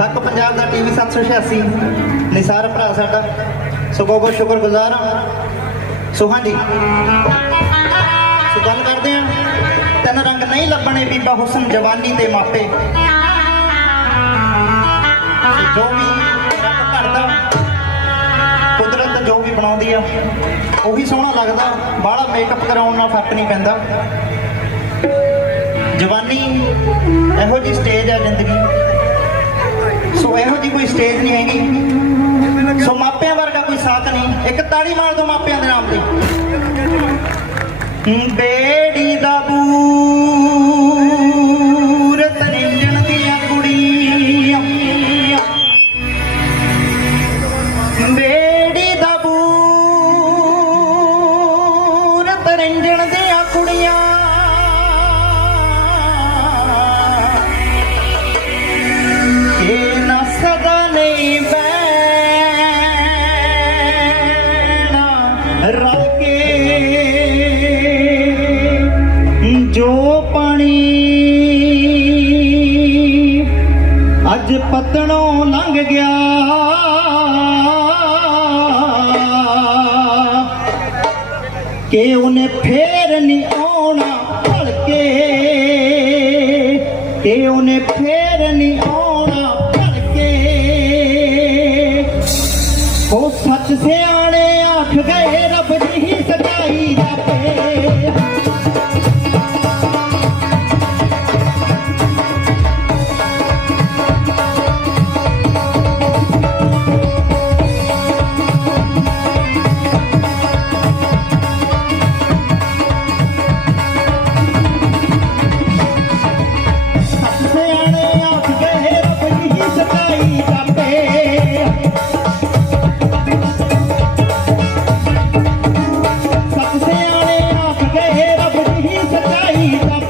ਤੱਕ ਪੰਜਾਬ ਦਾ ਟੀਵੀ 786 ਨਿਸਾਰ ਭਰਾ ਸਾਡਾ। ਸੋ ਬਹੁਤ ਬਹੁਤ ਸ਼ੁਕਰਗੁਜ਼ਾਰ ਹਾਂ। ਸੋ ਹਾਂਜੀ। ਸੋ ਗੱਲ ਕਰਦੇ ਹਾਂ। ਤਿੰਨ ਰੰਗ ਨਹੀਂ ਲੱਭਣੇ ਬੀਬਾ ਹੁਸਨ ਜਵਾਨੀ ਤੇ ਮਾਪੇ। ਜੋ ਵੀ ਰੱਬ ਕਰਦਾ, ਕੁਦਰਤ ਜੋ ਵੀ ਬਣਾਉਂਦੀ ਆ, ਉਹੀ ਸੋਹਣਾ ਲੱਗਦਾ। ਬਾਹਲਾ ਮੇਕਅਪ ਕਰਾਉਣ ਨਾਲ ਫ਼ਰਕ ਨਹੀਂ ਪੈਂਦਾ। ਜਵਾਨੀ ਇਹੋ ਜੀ ਸਟੇਜ ਇਹੋ ਜੀ ਕੋਈ ਸਟੇਜ ਨਹੀਂ ਹੈਗੀ। ਸੋ ਮਾਪਿਆਂ ਵਰਗਾ ਕੋਈ ਸਾਥ ਨਹੀਂ। ਇੱਕ ਤਾੜੀ ਮਾਰ ਦੋ ਮਾਪਿਆਂ ਦੇ ਨਾਮ ਤੇ। ਬੇੜੀ ਦਾ ਬੂਰ ਤਰਿੰਜਣ ਦੀਆਂ ਕੁੜੀਆਂ। ਬੇੜੀ ਦਾ ਬੂਰ ਤਰਿੰਜਣ ਦੀਆਂ ਕੁੜੀਆਂ। ਅੱਜ ਪਤਣੋਂ ਲੰਘ ਗਿਆ। ਕਿ ਉਹਨੇ ਫੇਰ ਨਹੀਂ ਆਉਣਾ ਭੜ ਕੇ ਉਹਨੇ ਫੇਰ ਨਹੀਂ ਆਉਣਾ ਭੜ ਉਹ ਸੱਚ ਸਿਆਣੇ ਆਖ ਗਏ